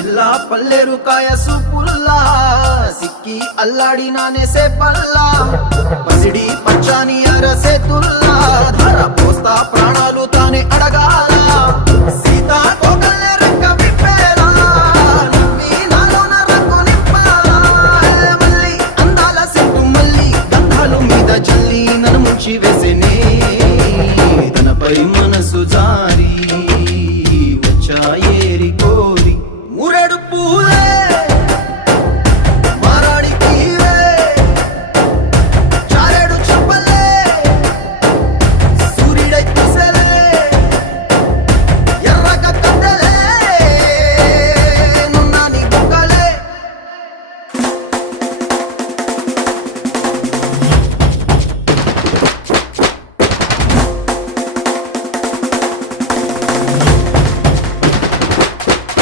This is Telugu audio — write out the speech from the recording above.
పిల్ల పల్లెరు కాయ సూపుల్లా సిక్కి అల్లాడినానే సే పల్లా పసిడి పచ్చాని అరసే తుల్లా ధర పోస్తా ప్రాణాలు తానే అడగాల సీతా